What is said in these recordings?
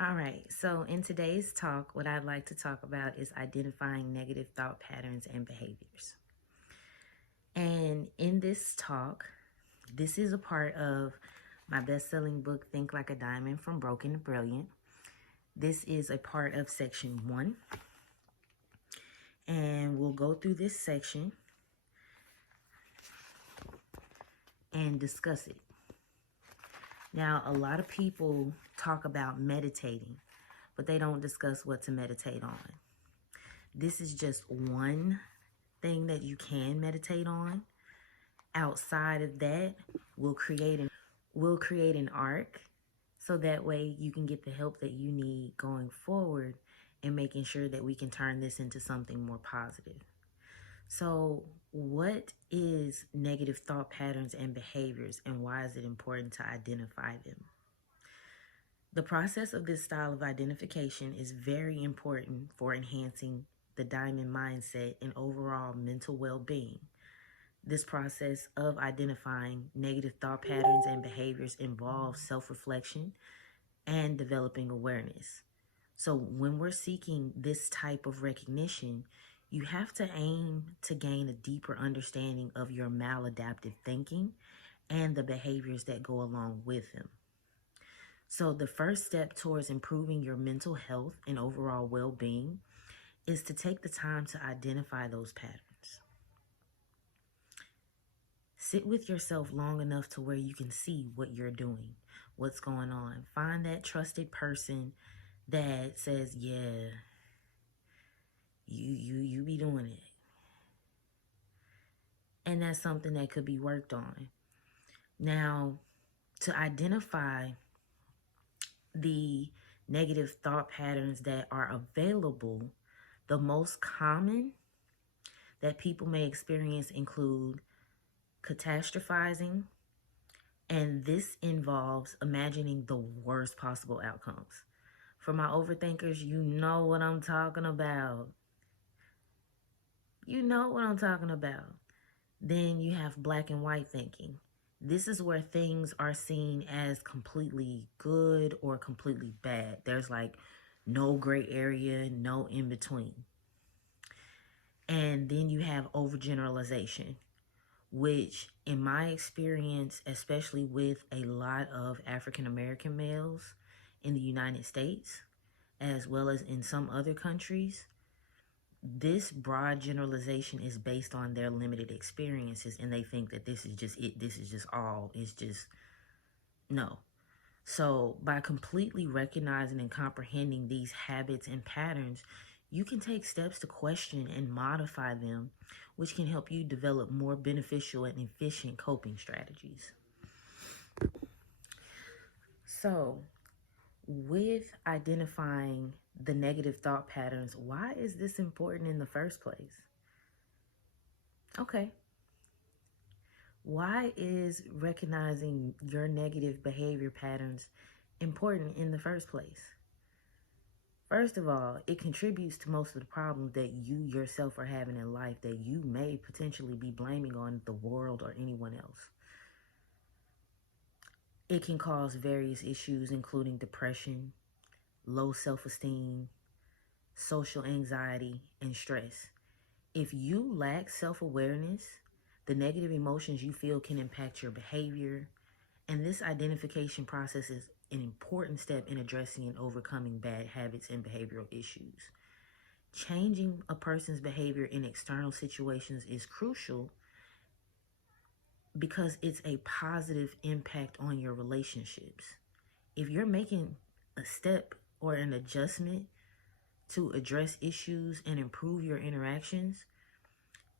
All right, so in today's talk, what I'd like to talk about is identifying negative thought patterns and behaviors. And in this talk, this is a part of my best selling book, Think Like a Diamond From Broken to Brilliant. This is a part of section 1, and we'll go through this section and discuss it. Now, a lot of people talk about meditating, but they don't discuss what to meditate on. This is just one thing that you can meditate on. Outside of that, we'll create an arc so that way you can get the help that you need going forward and making sure that we can turn this into something more positive. So, what is negative thought patterns and behaviors, and why is it important to identify them? The process of this style of identification is very important for enhancing the diamond mindset and overall mental well being. This process of identifying negative thought patterns and behaviors involves self reflection and developing awareness. So, when we're seeking this type of recognition, you have to aim to gain a deeper understanding of your maladaptive thinking and the behaviors that go along with them. So, the first step towards improving your mental health and overall well being is to take the time to identify those patterns. Sit with yourself long enough to where you can see what you're doing, what's going on. Find that trusted person that says, "Yeah, you be doing it." And that's something that could be worked on. Now, to identify the negative thought patterns that are available, the most common that people may experience include catastrophizing, and this involves imagining the worst possible outcomes. For my overthinkers, you know what I'm talking about. You know what I'm talking about. Then you have black and white thinking. This is where things are seen as completely good or completely bad. There's like no gray area, no in between. And then you have overgeneralization, which, in my experience, especially with a lot of African American males in the United States, as well as in some other countries, this broad generalization is based on their limited experiences, and they think that this is just it, this is just all, it's just no. So, by completely recognizing and comprehending these habits and patterns, you can take steps to question and modify them, which can help you develop more beneficial and efficient coping strategies. So, with identifying the negative thought patterns, why is this important in the first place? Okay. Why is recognizing your negative behavior patterns important in the first place? First of all, it contributes to most of the problems that you yourself are having in life that you may potentially be blaming on the world or anyone else. It can cause various issues, including depression, low self esteem, social anxiety, and stress. If you lack self awareness, the negative emotions you feel can impact your behavior, and this identification process is an important step in addressing and overcoming bad habits and behavioral issues. Changing a person's behavior in external situations is crucial because it's a positive impact on your relationships. If you're making a step or an adjustment to address issues and improve your interactions,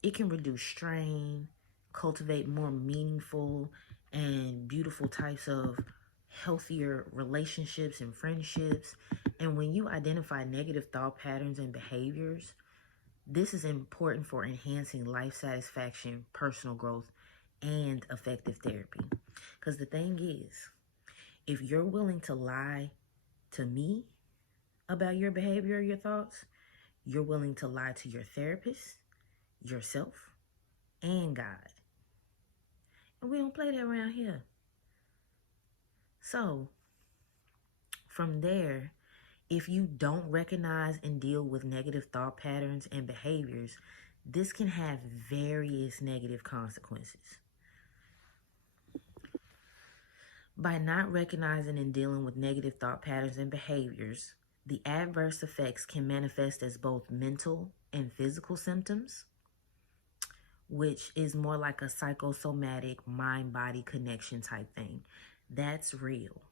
it can reduce strain, cultivate more meaningful and beautiful types of healthier relationships and friendships. And when you identify negative thought patterns and behaviors, this is important for enhancing life satisfaction, personal growth, and effective therapy. Because the thing is, if you're willing to lie to me about your behavior or your thoughts, you're willing to lie to your therapist, yourself, and God. And we don't play that around here. So, from there, If you don't recognize and deal with negative thought patterns and behaviors, this can have various negative consequences. By not recognizing and dealing with negative thought patterns and behaviors, the adverse effects can manifest as both mental and physical symptoms, which is more like a psychosomatic mind-body connection type thing. That's real.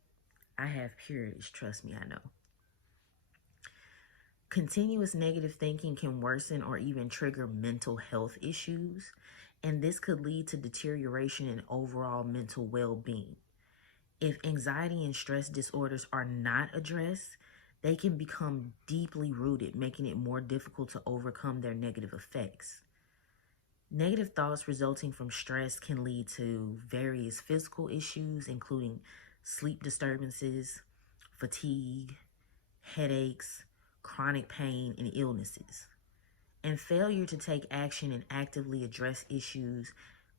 I have periods, trust me, I know. Continuous negative thinking can worsen or even trigger mental health issues, and this could lead to deterioration in overall mental well-being. If anxiety and stress disorders are not addressed, they can become deeply rooted, making it more difficult to overcome their negative effects. Negative thoughts resulting from stress can lead to various physical issues, including sleep disturbances, fatigue, headaches, chronic pain, and illnesses. And failure to take action and actively address issues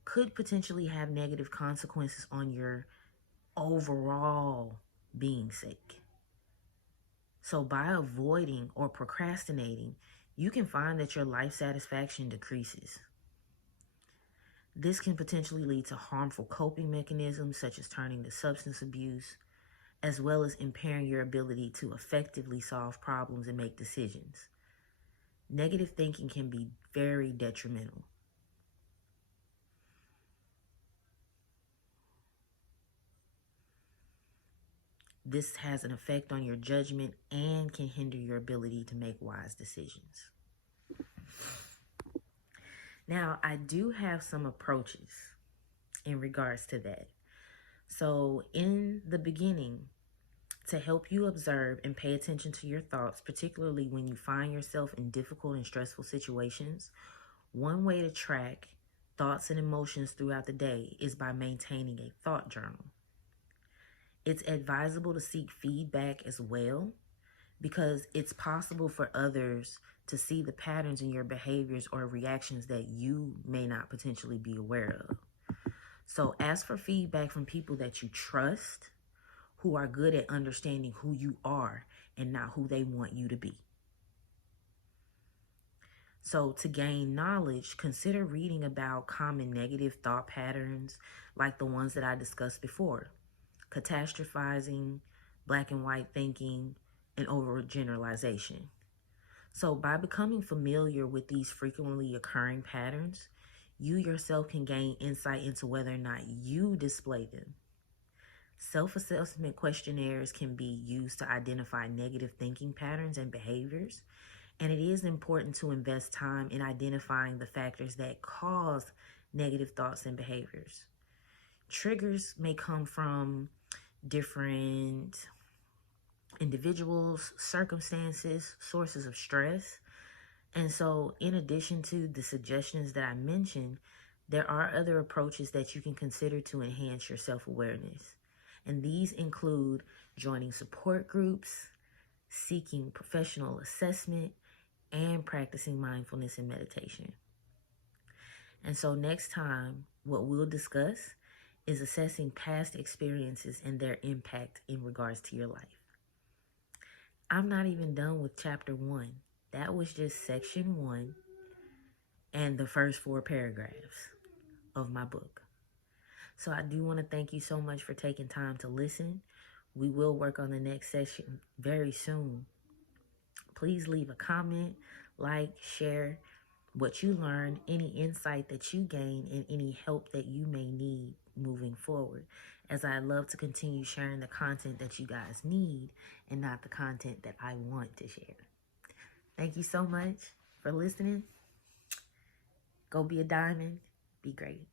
could potentially have negative consequences on your overall being sake. So by avoiding or procrastinating, you can find that your life satisfaction decreases. This can potentially lead to harmful coping mechanisms such as turning to substance abuse, as well as impairing your ability to effectively solve problems and make decisions. Negative thinking can be very detrimental. This has an effect on your judgment and can hinder your ability to make wise decisions. Now, I do have some approaches in regards to that. So, in the beginning, to help you observe and pay attention to your thoughts, particularly when you find yourself in difficult and stressful situations, one way to track thoughts and emotions throughout the day is by maintaining a thought journal. It's advisable to seek feedback as well, because it's possible for others to see the patterns in your behaviors or reactions that you may not potentially be aware of. So ask for feedback from people that you trust, who are good at understanding who you are and not who they want you to be. So to gain knowledge, consider reading about common negative thought patterns like the ones that I discussed before: catastrophizing, black and white thinking, and overgeneralization. So by becoming familiar with these frequently occurring patterns, you yourself can gain insight into whether or not you display them. Self-assessment questionnaires can be used to identify negative thinking patterns and behaviors, and it is important to invest time in identifying the factors that cause negative thoughts and behaviors. Triggers may come from different individuals, circumstances, sources of stress. And so, in addition to the suggestions that I mentioned, there are other approaches that you can consider to enhance your self-awareness. And these include joining support groups, seeking professional assessment, and practicing mindfulness and meditation. And so next time, what we'll discuss is assessing past experiences and their impact in regards to your life. I'm not even done with chapter 1. That was just section 1 and the first 4 paragraphs of my book. So I do want to thank you so much for taking time to listen. We will work on the next session very soon. Please leave a comment, like, share what you learned, any insight that you gain, and any help that you may need moving forward, as I love to continue sharing the content that you guys need and not the content that I want to share. Thank you so much for listening. Go be a diamond. Be great.